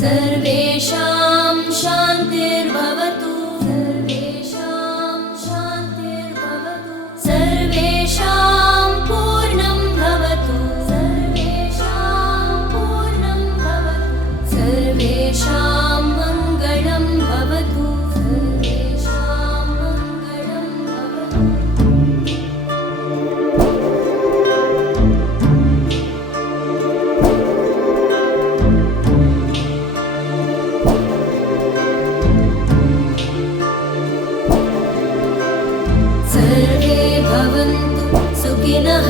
सर्वेषां शान्तिर्भवतु सर्वेषां शान्तिर्भवतु सर्वेषां पूर्णं भवतु सर्वेषां पूर्णं भवतु सर्वेषां मङ्गलं भवतु सर्वेषां मङ्गलं भवतु। सर्वे भवन्तु सुखिनः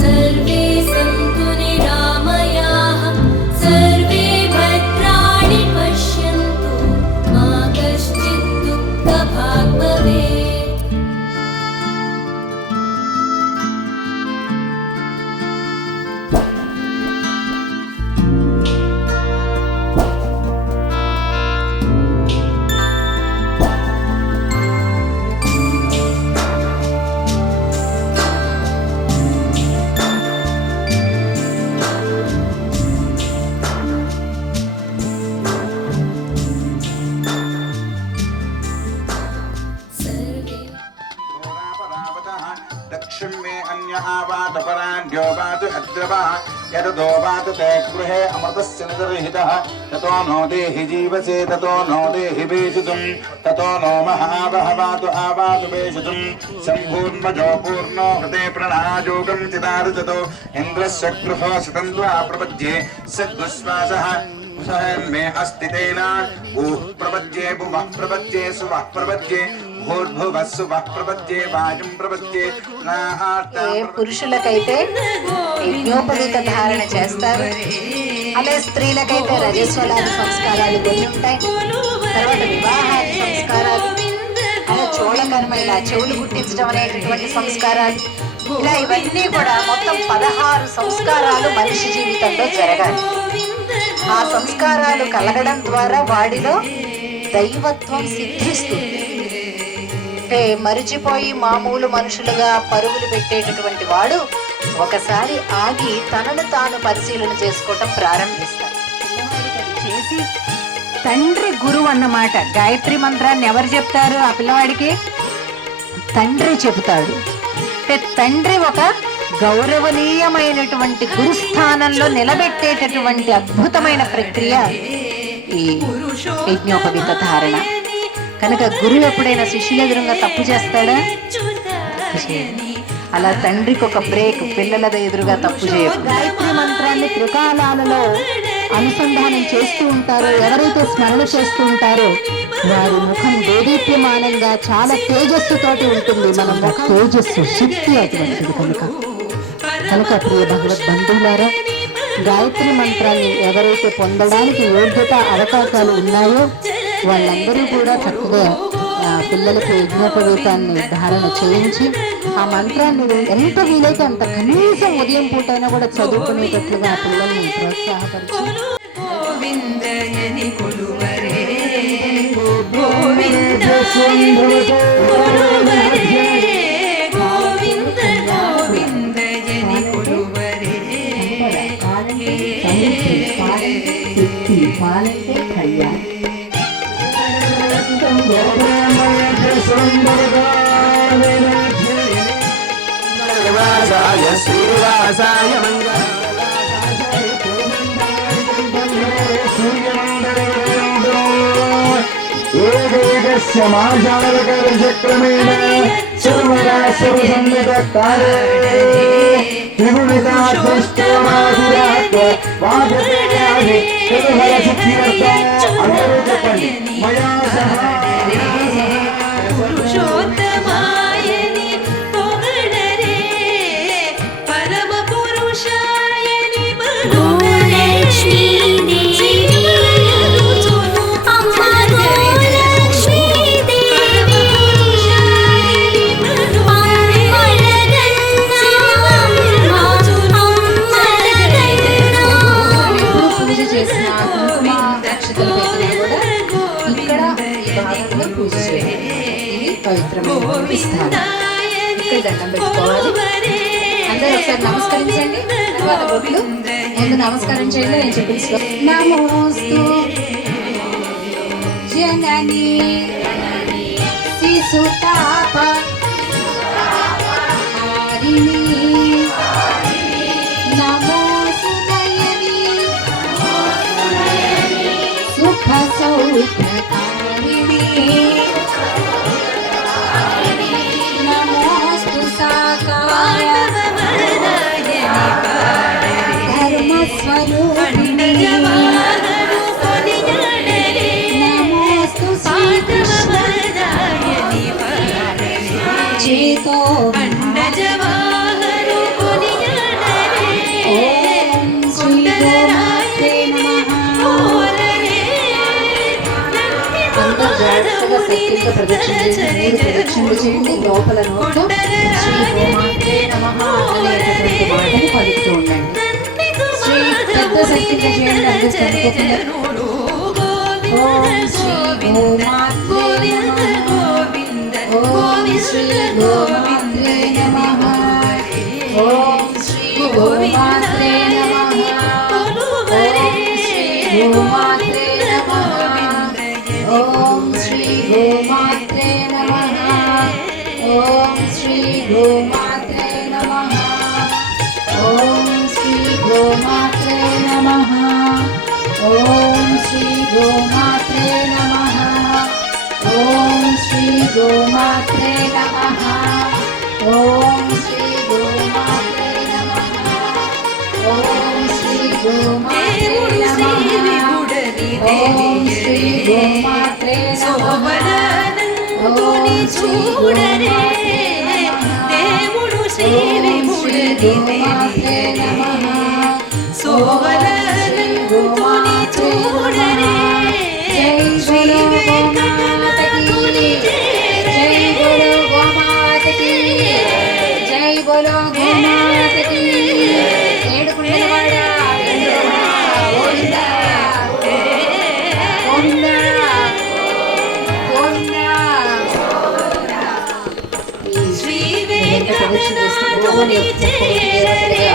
सर्वे सन्तु निरामयाः सर्वे भद्राणि पश्यन्तु मा कश्चित् दुःखभाग् भवेत्। दक्षिण में अन्य आवात परान्यो वात अद्रवा यदो वात ते गृहे अमृतस्य निदर्हितः ततो नो देहि जीवसे ततो नो देहि वेशितुं ततो नो महाबहवातु आवातु वेशितुं सम्भूर्मजो पूर्णो हृदे प्रणायोगं चिदारचतो इन्द्रस्य गृहो सितन्त्वा प्रपद्ये सद्विश्वासः मे अस्ति तेन ऊः प्रपद्ये भुवः प्रपद्ये सुवः प्रपद्ये పురుషులకైతే యజ్ఞోపవీత ధారణ చేస్తారు, అలా స్త్రీలకైతే రజస్వలాది సంస్కారాలు కొన్ని ఉంటాయి. తర్వాత వివాహాది సంస్కారాలు, అలా చోళకర్మ, ఇలా చెవులు గుట్టించడం అనేటటువంటి సంస్కారాలు, ఇలా ఇవన్నీ కూడా మొత్తం 16 సంస్కారాలు మనిషి జీవితంలో జరగాలి. ఆ సంస్కారాలు కలగడం ద్వారా వాడిలో దైవత్వం సిద్ధిస్తుంది. అంటే మరిచిపోయి మామూలు మనుషులుగా పరుగులు పెట్టేటటువంటి వాడు ఒకసారి ఆగి తనను తాను పరిశీలన చేసుకోవటం ప్రారంభిస్తాడు. చేసి తండ్రి గురువు అన్నమాట. గాయత్రి మంత్రాన్ని ఎవరు చెప్తారు? ఆ పిల్లవాడికి తండ్రి చెబుతాడు. అంటే తండ్రి ఒక గౌరవనీయమైనటువంటి గురుస్థానంలో నిలబెట్టేటటువంటి అద్భుతమైన ప్రక్రియ ఈ యజ్ఞోపవీత ధారణ. కనుక గురువు ఎప్పుడైనా శిష్యుల ఎదురుగా తప్పు చేస్తాడా? అలా తండ్రికి ఒక బ్రేక్, పిల్లల ఎదురుగా తప్పు చేయదు. గాయత్రి మంత్రాన్ని త్రికాలాలలో అనుసంధానం చేస్తూ ఉంటారో, ఎవరైతే స్మరణ చేస్తూ ఉంటారో వారి ముఖం దేదీప్యమానంగా చాలా తేజస్సుతోటి ఉంటుంది. మన ముఖ తేజస్సు శక్తి అటువంటిది. కనుక ప్రియ భగవద్ బంధువులారా, గాయత్రి మంత్రాన్ని ఎవరైతే పొందడానికి యోగ్యత అవకాశాలు ఉన్నాయో వాళ్ళందరూ కూడా చక్కగా పిల్లలకు యజ్ఞోపవీతాన్ని ధారణ చేయించి ఆ మంత్రాన్ని ఎంత వీలైతే అంత కనీసం ఉదయం పూటైనా కూడా చదువుకునేటట్లుగా ఆ పిల్లల్ని ప్రోత్సాహపరిచి పాలంటే కళ్యాణ్ శ్రీవాసాయ మంగళక్రమేణ సర్వసంగతారే అందరూ చెప్పండి మయా సహా పురుషోత్తమాయని పొగడరే పరమ పురుషాయని బలుగరే పవిత్రమైన స్థానం. ఇక్కడ దండం పెట్టుకోవాలి. అందరూ ఒకసారి నమస్కరించండి. తర్వాత బొట్లు. ముందు నమస్కారం చేయండి, నేను చెప్పిన నమోస్తు జనని శిశుతాప హారిణి నమోసు నయని సుఖ సౌఖ్యకారిణి నమోస్తు సాకాయ ధర్మస్వరూపిణి నమోస్తు శ్రీకృష్ణ చేతో ఓం శ్రీ గోమాత్రే నమః. అందరూ జాగ్రత్తగా సత్యంగా ప్రదక్షిణ చేయండి, 3 ప్రదక్షిణలు చేయండి. లోపల నోట్లో శ్రీ గోమాత్రే నమః అనేటటువంటి మాటని పలుకుతూ ఉండండి. శ్రీ పెద్ద సత్యంగా చేయండి, అందరూ చదువుకోకుండా. ఓం శ్రీ గోమాత్రే నమః. ఓం శ్రీ గోమాత్రే నమః. ఓం శ్రీ గోమాత్రే నమః. ఓం శ్రీ గోమాత్రే నమః. ఓం శ్రీ గోమాత్రే నమః. ఓం శ్రీ గోమాత్రే నమః. ఓం శ్రీ గోమాత్రే నమః. ఓం శ్రీ గోమాత్రే నమః. ఓం శ్రీ గోమాత్రే నమః. ఓం శ్రీ గోమాత్రే నమః. ఓం శ్రీ గోమాత్రే నమః. ఓం శ్రీ గోమాత్రే నమః. ఓం శ్రీ గోమాత్రే నమః. జై బోలో గోమాతకి, జై బోలో గోమాతకి, జై బోలో గోమాతకి. ఏడుకుండలవాడ గోవిందా గోవిందా గోవిందా. శ్రీ ఎంత ప్రదక్షిణ చేస్తే గోవుని దేవతగా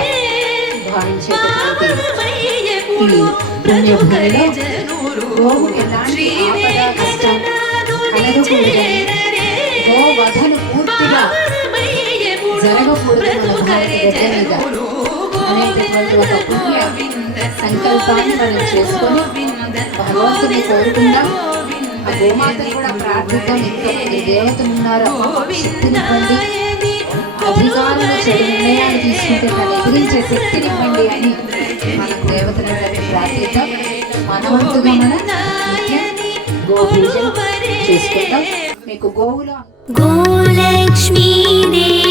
భావించేటటువంటి ఈ పుణ్యభూమిలో గోవు ఎలాంటి ఆపద కష్టం కలగకూడదని, గోవధను పూర్తిగా జరగకూడదు మన భారత గడ్డ మీద అనేటటువంటి ఒక పుణ్య సంకల్పాన్ని మనం చేసుకొని భగవంతుని కోరుకుందాం. ఆ గోమాతను కూడా ప్రార్థిద్దాం. ఎంతోమంది దేవతలు ఉన్నారు, శక్తినివ్వండి, అధికారుల చెడు నిర్ణయాలు తీసుకుంటే దాన్ని ఎదిరించే శక్తినివ్వండి అని మనం దేవతలందరినీ ప్రార్థిద్దాం. మనవంతుగా మనం నిత్యం గోపూజ చేసుకుందాం. మీకు గోవులో గోలక్ష్మీ దేవి